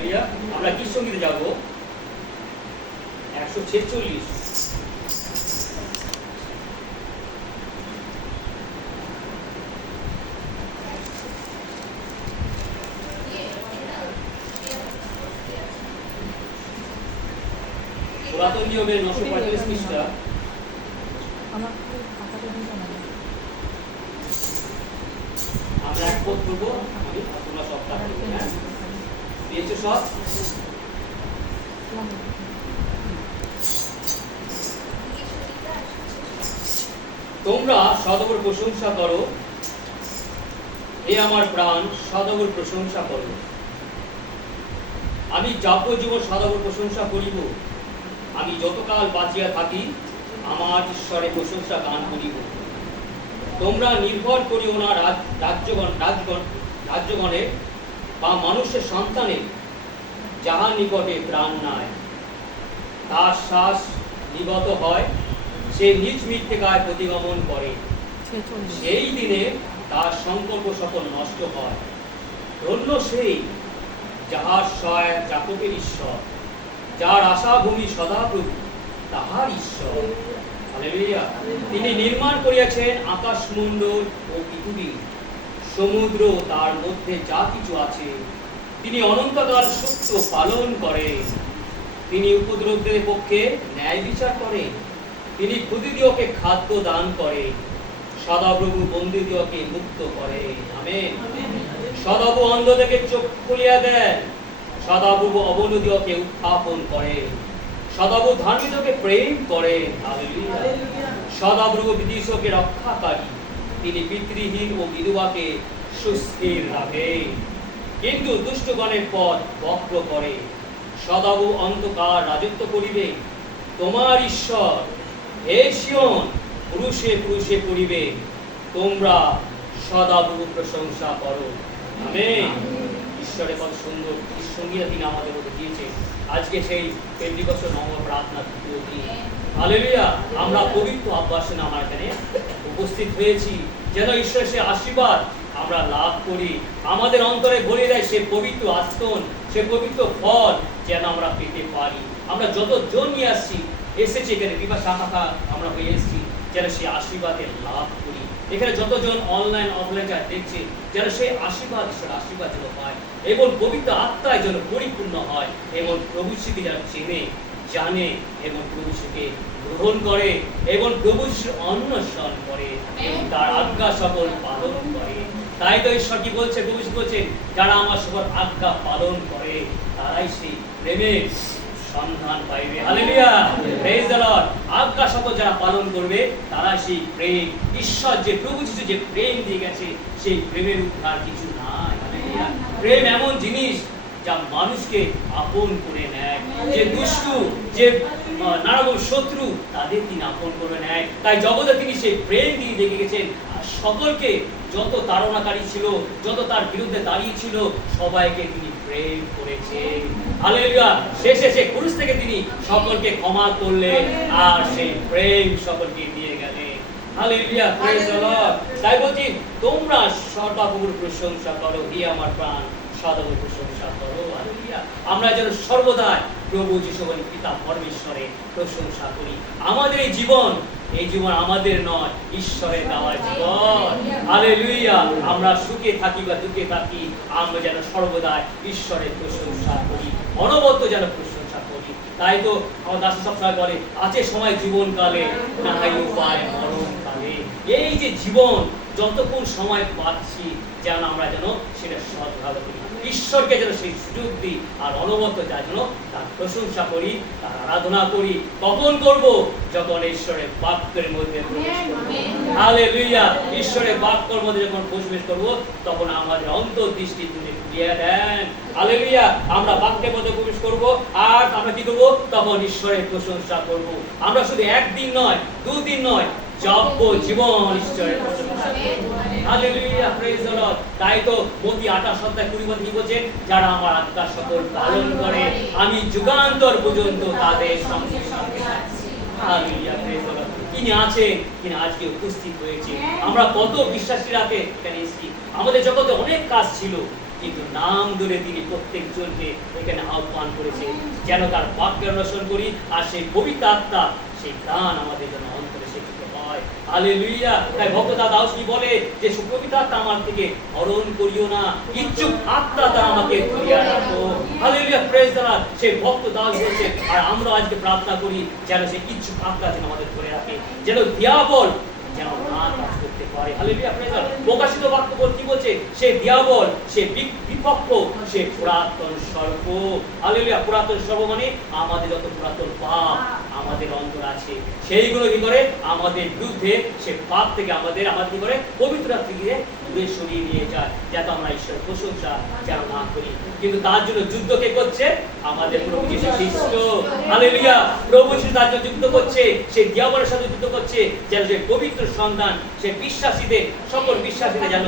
Hallelujah আমরা কি সঙ্গীতে যাব? একশো ছেচল্লিশ। পুরাতন নিয়মের নশো পঁয়তাল্লিশ পৃষ্ঠা আমার খাতাটা দিল না আমরা এক পথ করব আমি আর তোমরা সব কাজ করবে হ্যাঁ পেয়েছ সব তোমরা সদবর প্রশংসা করো। এ আমার প্রাণ সদবর প্রশংসা করো। আমি যাবজ্জীবন সদবর প্রশংসা করিব। আমি যতকাল বাঁচিয়া থাকি, আমার ঈশ্বরে প্রশংসা গান করিব। তোমরা নির্ভর করিও না রাজ- রাজ্যগণ, রাজগণ রাজ্যগণের বা মানুষের সন্তানের যাহা নিকটে প্রাণ নাই। তার শ্বাস নিগত হয়, সে নিজ মৃত্তিকায় প্রতিগমন করে। সেই দিনে তার সংকল্প সকল নষ্ট হয়। ধন্য সেই যাহার সয় জাকবের ঈশ্বর, যার আশাভূমি সদাপ্রভু, তাহার ঈশ্বর। তিনি নির্মাণ করিয়াছেন আকাশমণ্ডল ও পৃথিবী, সমুদ্র তার মধ্যে যা কিছু আছে। তিনি অনন্তকাল সত্য পালন করেন। তিনি উপদ্রবদের পক্ষে ন্যায় বিচার করেন। তিনি ক্ষুদিদিওকে খাদ্য দান করেন। সদাপ্রভু বন্দিদিওকে মুক্ত করে। আমেন। সদাপ্রভু অন্ধ থেকে চোখ খুলিয়া দেন। সদাপ্রভু অবনদীয়কে উত্থাপন করেন। সদাপ্রভু ধার্মিককে প্রেম হালেলুয়া। সদাপ্রভু বিদেশকে রক্ষাকারী। তিনি পিতৃহীন ও বিধবাকে সুস্থির রাখেন। কিন্তু দুষ্টগণের পথ বক্র করে। সদাবু অন্ধকার রাজত্ব করিবে। তোমার ঈশ্বর, হে সিয়ন পুরুষে পুরুষে করিবে তোমরা সদাবু প্রশংসা করো। আমেন। ঈশ্বরের কত সুন্দর সঙ্গীরা তিনি আমাদের মধ্যে দিয়েছে। আজকে সেই পেন্টিকস্ট নব প্রার্থনা তৃতীয় দিন। হালেলুয়া! আমরা পবিত্র আব্বাসে আমার এখানে উপস্থিত হয়েছি। যেন ঈশ্বরের সে আশীর্বাদ আমরা লাভ করি। আমাদের অন্তরে ভরে দেয়, সে পবিত্র আস্তন, সে পবিত্র ফল যেন আমরা পেতে পারি। আমরা যতজন নিয়ে আসছি, এসেছি এখানে বিবাহ শাখা আমরা হয়ে এসেছি। যেন সেই আশীর্বাদের লাভ করি। এখানে যতজন অনলাইন অফলাইন যা দেখছে, যেন সেই আশীর্বাদ ঈশ্বর আশীর্বাদ যেন পায়। এবং পবিত্র আত্মায় যেন পরিপূর্ণ হয়, এবং প্রভু শ্রীকে যেন চেনে, জানে, এবং প্রভু শ্রীকে গ্রহণ করে, এবং প্রভু শ্রী অন্বেষণ করে, এবং তার আজ্ঞা সকল পালন করে। তাই তো ঈশ্বর কি বলছে? প্রভু বলছেন যারা আমার সকল আজ্ঞা পালন করে, তারাই সেই প্রেমের সন্ধান পাইবে। হালেলুয়া প্রেজ দ্য লর্ড আজ্ঞা সকল যারা পালন করবে, তারা সেই প্রেম, ঈশ্বর যে প্রভু যিশু যে প্রেম দিয়ে গেছে, সেই প্রেমের উদ্ধার কিছু নাই। প্রেম এমন জিনিস যা মানুষকে আপন করে নেয়। যে দুষ্টু, যে শত্রু, তাদের তিনি আপন করে নেয়। তাই জগতে তিনি সেই প্রেম দিয়ে দেখে গেছেন, আর সকলকে যত তাড়নাকারী ছিল, যত তার বিরুদ্ধে দাঁড়িয়ে ছিল, সবাইকে তিনি প্রেম হালেলুয়া শেষে সে ক্রুশ থেকে তিনি সকলকে ক্ষমা আর সেই প্রেম সকলকে দিয়ে হালেলুয়া প্রেজ দ্য লর্ড তাই বলছি, তোমরা সর্বাপর প্রশংসা করো, হি আমার প্রাণ সদাগর প্রশংসা করো। হালেলুয়া আমরা যেন সর্বদাই প্রভু যিশু পিতা পরমেশ্বরের প্রশংসা করি। আমাদের এই জীবন এই জীবন আমাদের নয়, ঈশ্বরের দেওয়া জীবন। আলে লুইয়া আমরা সুখে থাকি বা দুঃখে থাকি, আমরা যেন সর্বদাই ঈশ্বরের প্রশংসা করি, অনবদ্য যেন প্রশংসা করি। তাই তো আমার দাস সবসময় বলে, আছে সময় জীবনকালে না উপায় মরণকালে। এই যে জীবন, যতক্ষণ সময় পাচ্ছি যেন আমরা যেন সেটা সৎভাবে করি। ঈশ্বরকে যেন সেই সুযোগ দিই আর অনবদ্য যার জন্য তার প্রশংসা করি তার আরাধনা করি কখন করব যখন ঈশ্বরের বাক্যের মধ্যে প্রবেশ করব। হালেলুয়া ঈশ্বরের বাক্যের মধ্যে যখন প্রবেশ করব তখন আমাদের অন্তর্দৃষ্টি তুমি খুলিয়ে দেন। হালেলুয়া আমরা বাক্যের মধ্যে প্রবেশ করব আর আমরা কি করব? তখন ঈশ্বরের প্রশংসা করব। আমরা শুধু একদিন নয় দুদিন নয় যাব্য জীবন প্রেজ দ্য লর্ড তাই তো মতি 28 অধ্যায় 20 পদ কি যারা আমার আজ্ঞা সকল পালন করে, আমি যুগান্তর পর্যন্ত তাদের সঙ্গে সঙ্গে প্রেজ দ্য লর্ড তিনি আছেন তিনি আজকে উপস্থিত হয়েছে। আমরা কত বিশ্বাসী রাতে এখানে এসেছি। আমাদের জগতে অনেক কাজ ছিল, কিন্তু নাম ধরে তিনি প্রত্যেকজনকে এখানে আহ্বান করেছে যেন তার বাক্য অনুসরণ করি, আর সেই পবিত্র আত্মা, সেই গান আমাদের জন্য বলে যে সুকবিতা থেকে করিও না কিচ্ছু আত্মা আমাকে ভক্ত আর আমরা আজকে প্রার্থনা করি কিচ্ছু আত্মা আমাদের ধরে রাখে। যেন দিয়াবল যেন না প্রকাশিত বাক্য কি বলছে? সে দিয়াবল, সে বিপক্ষ, সে পুরাতন হালেলুয়া, পুরাতন সর্ব মানে আমাদের যত পুরাতন পাপ, আমাদের অন্তর আছে। সেইগুলো কি করে? আমাদের বিরুদ্ধে সে পাপ থেকে আমাদের আমাদের কি করে? পবিত্র থেকে দূরে সরিয়ে নিয়ে যায়, যাতে আমরা ঈশ্বরের প্রশংসা যেন না করি। কিন্তু তার জন্য যুদ্ধ কে করছে? আমাদের প্রভু যীশু খ্রিস্ট। হালেলুয়া! প্রভু যীশু তার জন্য যুদ্ধ করছে, সে দিয়াবলের সাথে যুদ্ধ করছে, যেন সে পবিত্র সন্তান, সে বিশ্বাসীদের, সকল বিশ্বাসীদের যেন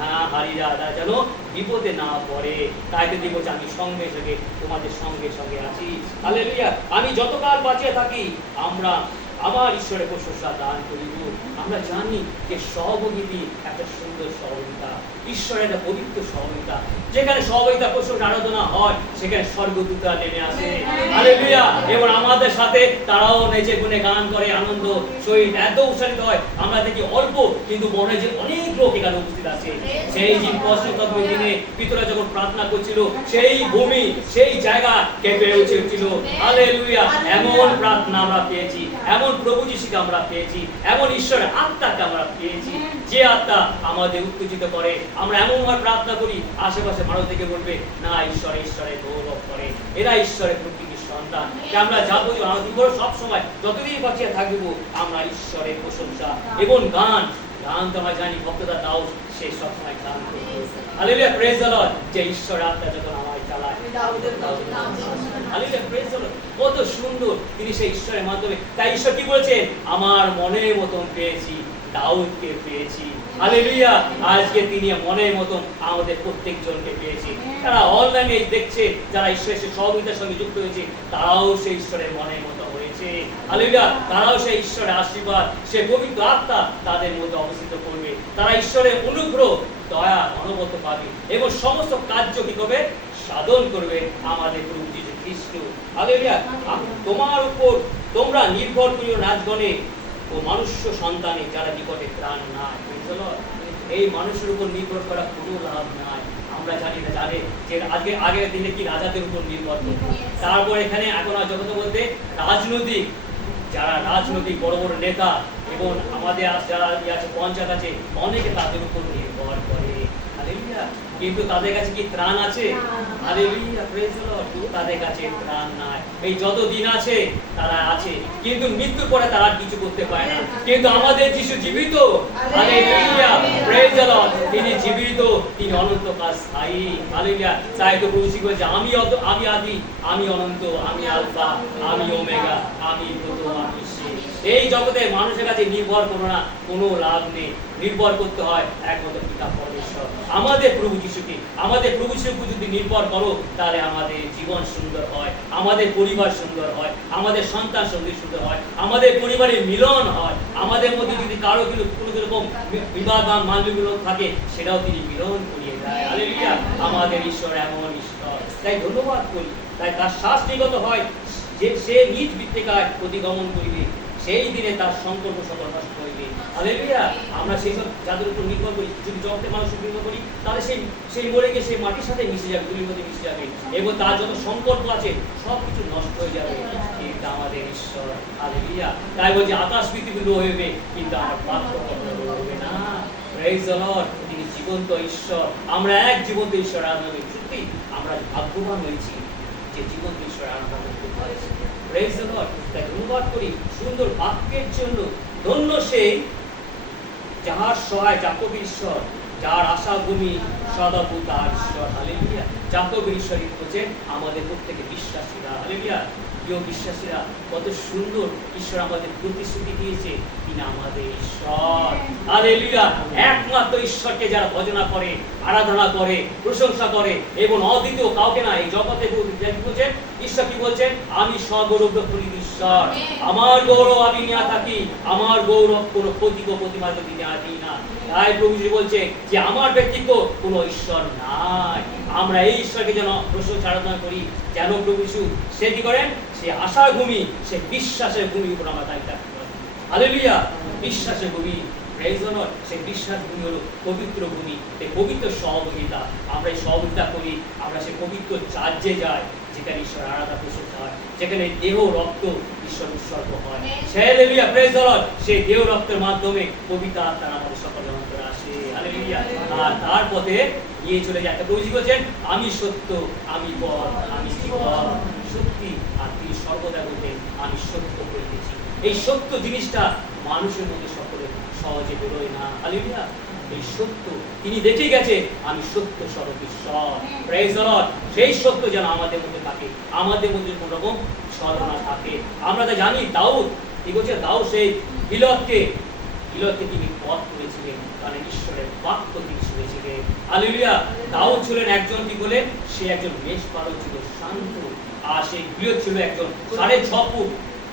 না হারিয়ে তারা যেন বিপদে না পড়ে। তাই তো দিব আমি সঙ্গে সঙ্গে, তোমাদের সঙ্গে সঙ্গে আছি। হালেলুয়া! আমি যতকাল বাঁচিয়ে থাকি, আমরা আমার ঈশ্বরের প্রশংসা দান করিব। আমরা জানি যে সহযোগিতি একটা সুন্দর সহযোগিতা ঈশ্বরের একটা পবিত্র সহযোগিতা। যেখানে সহযোগিতা প্রশংসা আরাধনা হয় সেখানে স্বর্গদূতরা নেমে আসে। হালেলুয়া এবং আমাদের সাথে তারাও নেচে গুনে গান করে আনন্দ সহিত এত উৎসাহিত হয়। আমরা দেখি অল্প কিন্তু মনে যে অনেক লোক এখানে উপস্থিত আছে। সেই দিন কষ্টতম দিনে পিতরা যখন প্রার্থনা করছিল সেই ভূমি সেই জায়গা কেঁপে উঠেছিল। হালেলুয়া এমন প্রার্থনা আমরা পেয়েছি এমন প্রভু যিশুকে আমরা পেয়েছি এমন ঈশ্বরের আত্মাকে আমরা পেয়েছি। যে আত্মা আমাদের উত্তেজিত করে আমরা এমন ভাবে প্রার্থনা করি আশেপাশে মানুষ থেকে বলবে না ঈশ্বর ঈশ্বরের গৌরব করে। এরা ঈশ্বরের প্রকৃতির সন্তান। যে আমরা যাব যে আমরা কি করব সবসময় যতদিন বাঁচিয়ে থাকব আমরা ঈশ্বরের প্রশংসা এবং গান। গান তো আমরা জানি ভক্তদা দাও সে সবসময় গান হালেলুয়া প্রেজ দ্য লর্ড যে ঈশ্বর আত্মা যখন আমায় চালায় হালেলুয়া প্রেজ দ্য লর্ড কত সুন্দর তিনি সেই ঈশ্বরের মাধ্যমে। তাই ঈশ্বর কি বলছেন? আমার মনের মতন পেয়েছি দাউদকে পেয়েছি হালেলুয়া আজকে তিনি মনের মতন আমাদের প্রত্যেকজনকে পেয়েছি তারা অনলাইনে দেখছে যারা ঈশ্বরের সহযোগিতার সঙ্গে যুক্ত হয়েছে তারাও সেই ঈশ্বরের মনের মতো হয়েছে। হালেলুয়া তারাও সেই ঈশ্বরের আশীর্বাদ সে পবিত্র আত্মা তাদের মধ্যে অবস্থিত করবে। তারা ঈশ্বরের অনুগ্রহ দয়া অনবত পাবে এবং সমস্ত কার্য কি করবে? সাধন করবে আমাদের প্রভু যীশু খ্রিস্ট। হালেলুয়া তোমার উপর তোমরা নির্ভর করিও রাজগণে ও মনুষ্য সন্তানে যারা নিকটে প্রাণ নাই. এই মানুষের উপর নির্ভর করা কোনো লাভ নাই। আমরা জানি না জানে যে আজকে আগের দিনে কি রাজাদের উপর নির্ভর করতো। তারপর এখানে এখন আর বলতে রাজনৈতিক, যারা রাজনৈতিক বড় বড় নেতা এবং আমাদের যারা ইয়ে আছে, পঞ্চায়েত আছে, অনেকে তাদের উপর নির্ভর করে। কিন্তু তাদের কাছে কি ত্রাণ আছে? তাদের কাছে ত্রাণ নাই। এই যত দিন আছে তারা আছে। কিন্তু মৃত্যুর পরে তারা কিছু করতে পারে না। কিন্তু আমাদের যিশু জীবিত তিনি জীবিত তিনি অনন্ত কাজ স্থায়ী। হালেলুয়া তাই তো প্রভু বলেছে আমি অত আমি আদি আমি অনন্ত আমি আলফা আমি ওমেগা আমি প্রথম আমি এই জগতে মানুষের কাছে নির্ভর করো না, কোনো লাভ নেই। নির্ভর করতে হয় একমাত্র পিতা পরমেশ্বর। আমাদের প্রভু যিশুকে, আমাদের প্রভু যিশুকে যদি নির্ভর করো, তাহলে আমাদের জীবন সুন্দর হয়, আমাদের পরিবার সুন্দর হয়, আমাদের সন্তান সঙ্গে সুন্দর হয়, আমাদের পরিবারে মিলন হয়। আমাদের মধ্যে যদি কারও কিন্তু কোনো রকম বিবাদ বা মানবিগুলো থাকে, সেটাও তিনি মিলন করিয়ে দেয়। হালেলুয়া আমাদের ঈশ্বর এমন ঈশ্বর। তাই ধন্যবাদ করি। তাই তার শ্বাস নিগত হয় যে সে নিজ বৃত্তিকায় প্রতিগমন করিবে। সেই দিনে তার সম্পর্ক নষ্ট হইবে হালেলুয়া আমরা সেই সব যাদের উপর নির্ভর করি, যদি জগতের মানুষ নির্ভর করি, তাহলে সেই সেই মরে গিয়ে সেই মাটির সাথে মিশে যাবে তুলির মধ্যে মিশে যাবে এবং তার যত সম্পর্ক আছে সব কিছু নষ্ট হয়ে যাবে। কিন্তু আমাদের ঈশ্বর হালেলুয়া তাই বলছে, আকাশ পৃথিবী লো হইবে কিন্তু আমার পাত্র হবে না। তিনি জীবন্ত ঈশ্বর। আমরা এক জীবন্ত ঈশ্বর করি সত্যি আমরা ভাগ্যবান হয়েছি যে জীবন্ত ঈশ্বর আরাধনা করতে পারছি। প্রেজ লর্ড তাই ধন্যবাদ করি, সুন্দর বাক্যের জন্য ধন্য সেই যাহার সহায় জাকব ঈশ্বর যার আশা ভূমি সদাবু তার ঈশ্বর। হালেলিয়া জাকব ঈশ্বর হচ্ছেন আমাদের প্রত্যেকে বিশ্বাসীরা হালেলুয়া প্রিয় বিশ্বাসীরা কত সুন্দর ঈশ্বর আমাদের প্রতিশ্রুতি দিয়েছে। তিনি আমাদের ঈশ্বর। হালেলুয়া একমাত্র ঈশ্বরকে যারা ভজনা করে আরাধনা করে প্রশংসা করে এবং অদ্বিতীয় কাউকে না এই জগতে বলছেন ঈশ্বর কি বলছেন আমি সগৌরব করি ঈশ্বর আমার গৌরব আমি নিয়ে থাকি আমার গৌরব কোনো প্রতীক প্রতিমা যদি নেওয়া দিই না। তাই প্রভু যীশু বলছে যে আমার ব্যক্তিত্ব কোনো ঈশ্বর নাই। আমরা এই ঈশ্বরকে যেন প্রশংসা আরাধনা করি যেন প্রভু যিশু সে কি করেন? সে আশার ভূমি সে বিশ্বাসের ভূমির উপর আমরা দায়িত্ব হালেলুয়া! বিশ্বাসের ভূমি সেই বিশ্বাস ভূমি হলো পবিত্র ভূমি এই পবিত্র সহযোগিতা। আমরা এই সহযোগিতা করি আমরা সেই পবিত্র চার্জে যাই যেখানে ঈশ্বর আলাদা প্রশংসা হয় যেখানে দেহ রক্ত ঈশ্বর উৎসর্গ হয়। সে হালেলুয়া! প্রেজ দ্য লর্ড সেই দেহ রক্তের মাধ্যমে কবিতা আত্মার আমাদের সকলের অন্তরে আসে হালেলুয়া আর তার পথে গিয়ে চলে যায়। প্রভুজি বলছেন আমি সত্য, আমি পথ, আমি সত্যি আর তিনি সর্বদা বলতেন আমি সত্য বলতেছি এই সত্য জিনিসটা মানুষের মধ্যে সকলে সহজে বেরোয় না। হালেলুয়া। এই সত্য তিনি দেখে গেছে, আমি সত্য স্বরূপ ঈশ্বর। সেই সত্য যেন আমাদের মধ্যে থাকে, আমাদের মধ্যে কোনো রকম ছলনা থাকে। আমরা তো জানি, দাউদ, কি বলছে? দাউদ সেই বিলতকে বিলতকে তিনি পথ করেছিলেন কারণ ঈশ্বরের বাক্য তিনি হালেলুয়া দাউদ ছিলেন একজন কি বলে সে একজন মেষ পালক ছিল শান্ত আর সেই বিলত ছিল একজন সাড়ে ছ ফুট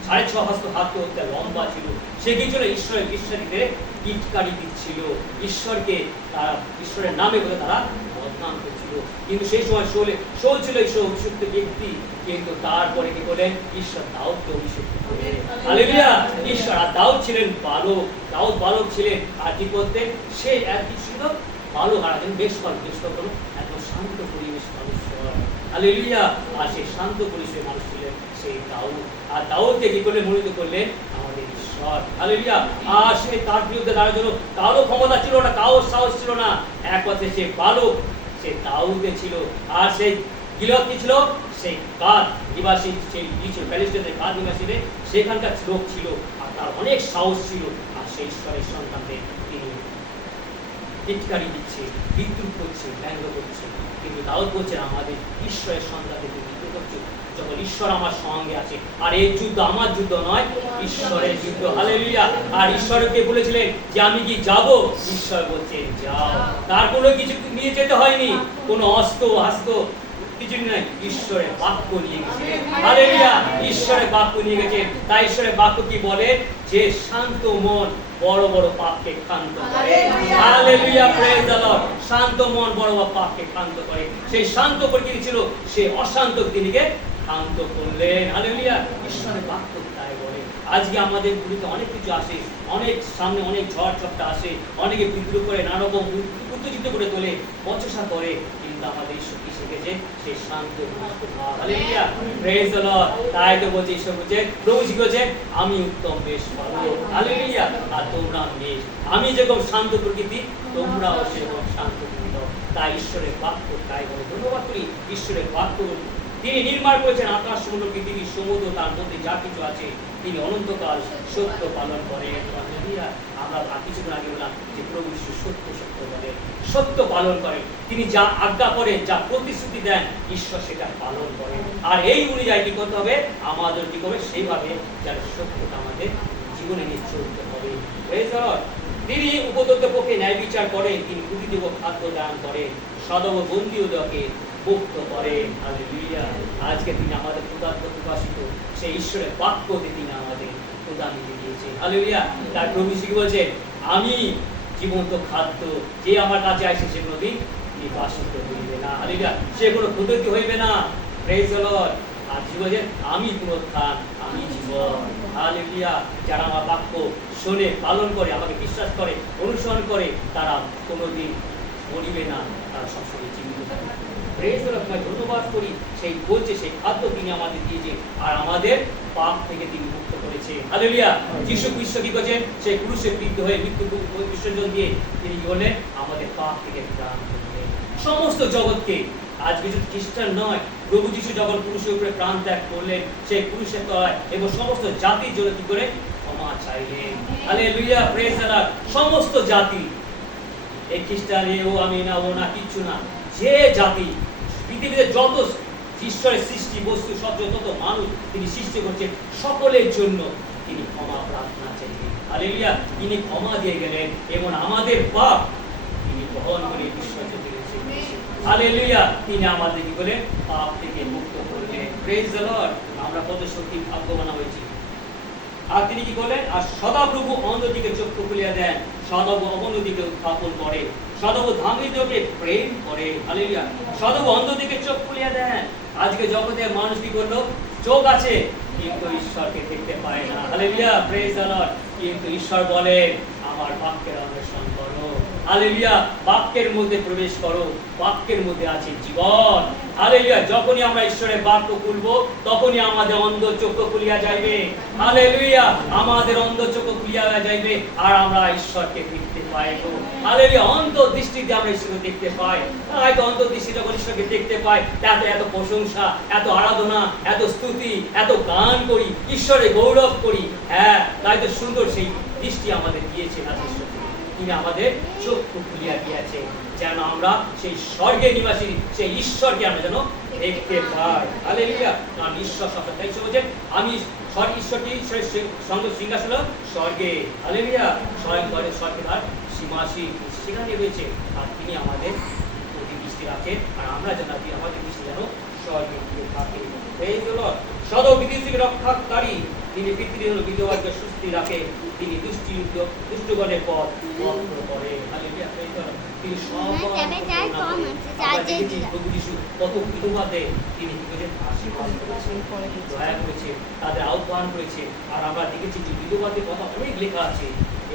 সাড়ে ছ হস্ত হাত হত্যা লম্বা ছিল। সে কি ছিল? ঈশ্বরের বিশ্বাসীদের টিটকারি দিচ্ছিল। ঈশ্বরকে তারা ঈশ্বরের নামে বলে তারা বদনাম করছিল। কিন্তু সেই সময় শোলে শোল ছিল ঈশ্বর অভিষিক্ত ব্যক্তি কিন্তু তারপরে কি করলেন ঈশ্বর দাউদকে অভিষিক্ত হালেলুয়া ঈশ্বর আর দাউদ ছিলেন বালক দাউদ বালক ছিলেন আর কি করতেন সে এক ছিল আর একজন বেশ বালক বেশ হলো একদম শান্ত পরিবেশ মানুষ হালেলুয়া! আর সেই শান্ত পরিবেশের মানুষ ছিলেন সেই দাউদ। আর দাউদকে কি করলেন মনোনীত করলেন? আমাদের ঈশ্বর। আর সে তার বিরুদ্ধে দাঁড়ার জন্য কারও ক্ষমতা ছিল না, কারও সাহস ছিল না। এক কথায় সে বালক, সে দাউদে ছিল। আর সেই গিলত কি ছিল? সেই গাদ নিবাসী, সেই ছিল প্যালেস্টাইনের সেখানকার লোক ছিল। আর তার অনেক সাহস ছিল। আর সেই ঈশ্বরের সন্তানদের তিনি টিটকারি দিচ্ছে, বিদ্রুপ করছে, ব্যঙ্গ করছে। কিন্তু দাউদ বলছেন, আমাদের ঈশ্বরের সন্তানদের তুমি বিদ্রুপ করছ যখন ঈশ্বর আমার সঙ্গে আছে, আর এই যুদ্ধ আমার যুদ্ধ নয়, ঈশ্বরের যুদ্ধ। হালেলুয়া আর ঈশ্বরকে বলেছিলেন যে, আমি কি যাব? ঈশ্বর বলছেন, যাও। তার কোনো কিছু নিয়ে যেতে হয়নি। কোনো অস্ত্র হাস্ত কিছু নয় ঈশ্বরের বাক্য নিয়ে হালেলুয়া! ঈশ্বরের বাক্য নিয়ে তাই ঈশ্বরের বাক্য কি বলে? যে শান্ত মন বড় বড় পাপকে ক্ষান্ত করে। হালেলুয়া! প্রেজ দ্য লর্ড শান্ত মন বড় বড় পাপকে ক্ষান্ত করে। সেই শান্ত প্রকৃতি ছিল? সে অশান্ত তিনিকে শান্ত করলেন। হালেলুয়া! ঈশ্বরের বাক্য তাই বলে। আজকে আমাদের গুলিতে অনেক কিছু আসে। অনেক সামনে অনেক ঝড় ঝপটা আসে। অনেকে বিদ্রোহ করে নানা রকম উত্তেজিত করে তোলে। বচসা করে। আমি আর তোমরা বেশ আমি যেরকম শান্ত প্রকৃতি, তোমরাও সেরকম শান্ত প্রকৃতি। তাই ঈশ্বরের বাক্য তাই বলে। ধন্যবাদ করি। ঈশ্বরের বাক্য তিনি নির্মাণ করেছেন আকাশ, সমুদ্র, পৃথিবী, সমুদ্র, তার মধ্যে যা কিছু আছে, তিনি অনন্তকাল সত্য পালন করেন। আমরা কিছুক্ষণ আগে বললাম যে প্রভু সত্য সত্য বলে সত্য পালন করেন। তিনি যা আজ্ঞা করেন, যা প্রতিশ্রুতি দেন, ঈশ্বর সেটা পালন করেন। আর এই অনুযায়ী কি করতে হবে? আমাদের কি করবে? সেইভাবে যার সত্যটা আমাদের জীবনে নিয়ে চলতে হবে. তিনি উপদত্ত পক্ষে ন্যায় বিচার করেন, তিনি কুটিদেব খাদ্য দান করেন সদব বন্দীয়দেরকে মুক্ত করেন আজকে তিনি আমাদের ক্ষুধার্ত প্রকাশিত সেই ঈশ্বরের বাক্যকে তিনি আমাদের মিটে দিয়েছেন। হালেলুয়া। তার প্রভু শ্রী বলছে, আমি জীবন্ত খাদ্য, যে আমার কাছে আসে সে কোনোদিন নির্বাসিত হইবে না। হালেলুয়া। সে কোনো ক্ষুদতি হইবে না। আর জীবনের আমি পুনরুত্থান, আমি জীবন। হালেলুয়া। যারা আমার বাক্য শোনে, পালন করে, আমাকে বিশ্বাস করে, অনুসরণ করে, তারা কোনোদিন মরিবে না। তারা সবসময় জীবিত থাকবে। ধন্যবাদ করি সেই বলছে সেই খাদ্য তিনি আমাদের দিয়েছে আর আমাদের পাপ থেকে তিনি মুক্ত করেছে হালেলুয়া যিশু খ্রিস্ট কি করেছেন সেই বৃদ্ধ হয়ে মৃত্যু বিসর্জন দিয়ে তিনি আমাদের পাপ থেকে প্রাণ সমস্ত জগৎকে আজকে যদি খ্রিস্টান নয় প্রভু যিশু যখন পুরুষের উপরে প্রাণ ত্যাগ করলেন সেই পুরুষের তলায় এবং সমস্ত জাতির জন্য কি করে ক্ষমা চাইলেন আলে লুইয়া সমস্ত জাতি এই খ্রিস্টান এ ও আমি না ও না কিচ্ছু না যে জাতি পৃথিবীতে যত ঈশ্বরের সৃষ্টি, বস্তু সব যত মানুষ তিনি সৃষ্টি করছেন, সকলের জন্য তিনি ক্ষমা প্রার্থনা চাইলেন হালেলুয়া তিনি ক্ষমা দিয়ে গেলেন, এবং আমাদের পাপ তিনি বহন করে বিসর্জন দিয়েছেন তিনি আমাদের কি বলে পাপ থেকে মুক্ত করলেন প্রেজ লর্ড আমরা কত সত্যি ভাগ্যবান হয়েছি। আর তিনি কি করলেন আর সদাপ্রভু অন্ধদিকে চক্ষু খুলিয়া দেন, সদাপ্রভু অবনদিকে উত্থাপন করে। সদব ধামিতকে প্রেম করে। হালেলুয়া সদব অন্ধ দিকে চোখ খুলিয়ে দেন। আজকে জগতের মানুষ কি করল? চোখ আছে, কিন্তু ঈশ্বরকে দেখতে পায় না। হালেলুয়া প্রেজ দ্য কিন্তু ঈশ্বর বলে আমার বাক্যের অন্বেষণ হালেলুয়া বাক্যের মধ্যে প্রবেশ করো, বাক্যের মধ্যে আছে জীবন। যখনই আমরা ঈশ্বরের বাক্য তখনই আমাদের অন্ধ চক্ষু খুলিয়া যাইবে। আমাদের অন্ধ চক্ষু খুলিয়া যাইবে আর আমরা ঈশ্বরকে দেখতে দৃষ্টিতে আমরা ঈশ্বরকে দেখতে পাই। হয়তো অন্ধ দৃষ্টি যখন ঈশ্বরকে দেখতে পাই তাতে এত প্রশংসা, এত আরাধনা, এত স্তুতি, এত গান করি, ঈশ্বরে গৌরব করি। হ্যাঁ তাই তো সুন্দর সেই দৃষ্টি আমাদের দিয়েছে ঈশ্বর তিনি আমাদের চক্ষু খুলিয়া দিয়েছে, যেন আমরা সেই স্বর্গে নিবাসী, সেই ঈশ্বরকে আমরা যেন দেখতে পাই। কারণ ঈশ্বর সব বলছেন আমি স্বর্গ ঈশ্বরটি ঈশ্বরের সি- সিংহাসন স্বর্গে। স্বর্গে তার সেখানে রয়েছে। আর তিনি আমাদের প্রতি দৃষ্টি রাখেন। আর আমরা যেন আমাদের দৃষ্টি যেন স্বর্গে এই সদ বিদেশীকে রক্ষাকারী। তিনি পিতৃ হল বিধবাকে সুস্থি রাখে তিনি দুষ্টি দুষ্টগণের পথ বন্ধ করে। তিনি কত বিধবাতে তিনি আশীর্বাদ। দয়া করেছে তাদের আহ্বান করেছে। আর আমরা দেখেছি যে বিধবাদের কথা অনেক লেখা আছে।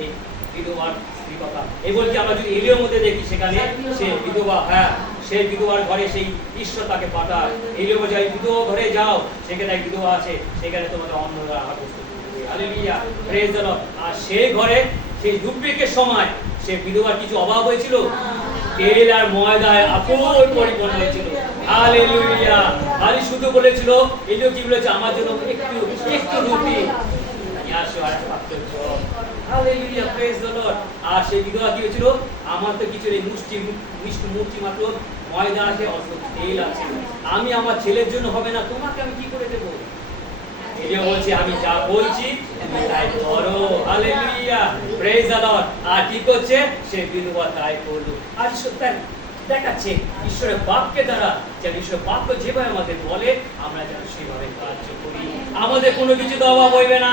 এই বিধবার স্ত্রী কথা এই বলতে আমরা যদি এলিয়র মধ্যে দেখি সেখানে, সে বিধবা হ্যাঁ সেই বিধবার ঘরে সেই ঈশ্বর তাকে পাঠায়। বলছে, এই বিধবা ঘরে যাও, সেখানে এক বিধবা আছে, সেখানে তোমাদের প্রস্তুত আর সেই ঘরে, সেই সময়, সে বিধবার কিছু অভাব হয়েছিল? তেল আর ময়দায় আপুর পরিপূর্ণ হয়েছিল। হালেলুয়া খালি শুধু বলেছিল। এলিও কি বলেছে? আমার জন্য একটু একটু রুটি। আর Hallelujah, praise the Lord. আর সেই বিধবা কি হয়েছিল? আমার তো কিছু নেই মুষ্টি মিষ্টি মুষ্টি মাত্র ময়দা আছে অল্প তেল আছে। আমি আমার ছেলের জন্য হবে না তোমাকে আমি কি করে দেবো? এলিয়া বলছে আমি যা বলছি তুমি তাই করো। হালেলুয়া প্রেজ দ্য লর্ড আর কি করছে? সে বিধবা তাই করল। আর ঈশ্বর দেখাচ্ছে ঈশ্বরের বাক্যের দ্বারা যেন ঈশ্বরের বাক্য যেভাবে আমাদের বলে আমরা যেন সেভাবে কার্য করি। আমাদের কোনো কিছু তো অভাব হইবে না।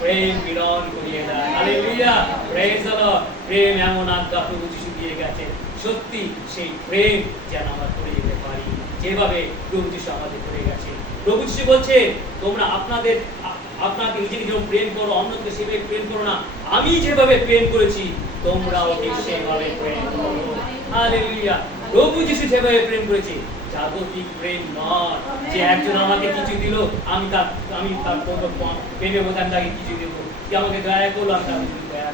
প্রেম মিলন করিয়ে দেয়। প্রেজ দ্য লর্ড প্রেম এমন আজ্ঞা প্রভু যিশু দিয়ে গেছে। সত্যি সেই প্রেম যেন আমরা করে যেতে পারি। যেভাবে প্রভু যিশু আমাদের করে গেছে। প্রভু যিশু বলছে, তোমরা আপনাদের, আপনাকে নিজেকে যেমন প্রেম করো, অন্যকে সেভাবে প্রেম করো না। আমি যেভাবে প্রেম করেছি, তোমরাও ঠিক সেভাবে প্রেম করো। হালেলুয়া প্রভু যিশু যেভাবে প্রেম করেছে জাগতিক প্রেম নয়। যে একজন আমাকে কিছু দিল, আমি তার আমি তার প্রেমে বোধ আমি তাকে কিছু দেবো। যে আমাকে দয়া করল, আমি তাকে দয়া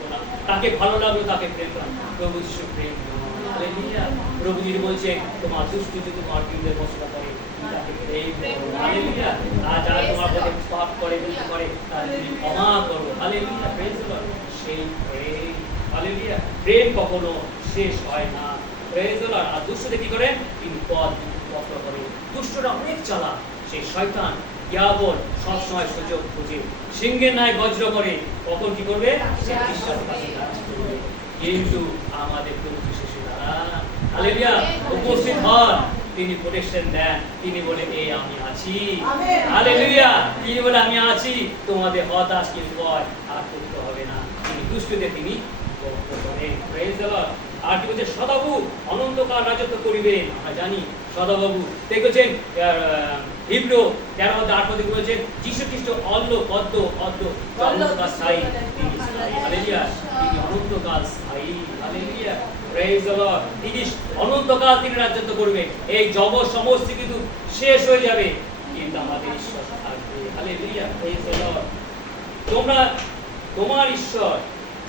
করলাম, তাকে ভালো লাগল, তাকে প্রেম করলাম। প্রভু প্রেম নয়। হালেলুয়া প্রভু যিনি বলছে, তোমার দুষ্টু যদি তোমার বিরুদ্ধে বসরা করে যারা তোমার প্রতি পাপ তুমি ক্ষমা করো। হালেলুয়া প্রেম সেই প্রেম। প্রেম কখনো শেষ হয় না। প্রেজ আর দুষ্টদের কি করে? তিনি পথ বক্র করে দুষ্টরা অনেক চালাক। সেই শয়তান ইয়াবন সবসময় সুযোগ খুঁজে। সিংহের ন্যায় বজ্র করে। কখন কি করবে। কিন্তু আমাদের প্রভু দাঁড়ান। হালেলুয়া। উপস্থিত হন। তিনি প্রোটেকশন দেন। তিনি বলে এই আমি আছি। হালেলুয়া। তিনি বলে আমি আছি। তোমাদের হতাশ কিন্তু আর করতে হবে না। তিনি দুষ্টদের তিনি করেন। প্রেজ আর কি বলছে সদাবু অনন্তকাল রাজত্ব করিবে। আমরা জানি সদাবাবু হিব্রো তেরো মধ্যে আট মধ্যে বলেছেন যীশু খ্রিস্ট অল্ল পদ্ম অদ্য অনন্তকাল স্থায়ী। তিনি স্থায়ী। তিনি অনন্তকাল স্থায়ী। হালেলুয়া তিনি অনন্তকাল তিনি রাজত্ব করবে এই জগৎ সমস্ত কিন্তু শেষ হয়ে যাবে। কিন্তু আমাদের ঈশ্বর থাকবে। হালেলুয়া তোমরা তোমার ঈশ্বর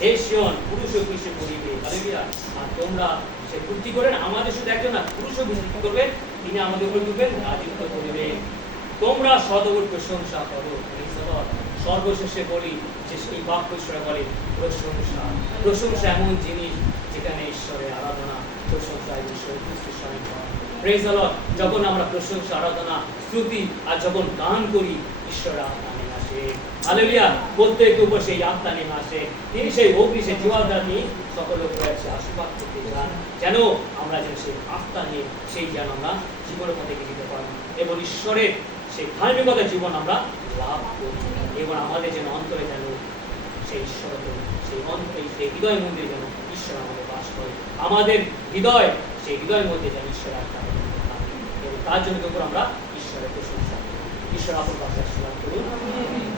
হে পুরুষ করিবে আর তোমরা সে করেন, আমাদের শুধু একজন না তিনি আমাদের তোমরা প্রশংসা করো. সর্বশেষে বলি, যে সেই বাক্য ঈশ্বরে বলে, প্রশংসা। প্রশংসা এমন জিনিস যেখানে ঈশ্বরের আরাধনা, প্রশংসা ঈশ্বরের স্বয়ং প্রেজ যখন আমরা প্রশংসা, আরাধনা, স্তুতি আর যখন গান করি ঈশ্বর নেমে আসে হালেলুয়া প্রত্যেক উপর সেই আত্মা নেমে আসে তিনি সেই অগ্নি সেই জীবাধার নিয়ে যান আমরা যেন সেই আত্মা নিয়ে সেই যেন আমরা জীবনের পথে এবং ঈশ্বরের সেই ধার্মিকতা জীবন আমরা লাভ করি। এবং আমাদের যেন অন্তরে যেন সেই ঈশ্বর সেই অন্তরে সেই হৃদয় মন্দিরে যেন ঈশ্বর আমাদের বাস করে। আমাদের হৃদয়, সেই হৃদয়ের মধ্যে যেন ঈশ্বর আত্মা এবং তার জন্য আমরা ঈশ্বরের প্রশংসা। ঈশ্বর আপনার কাছে করুন।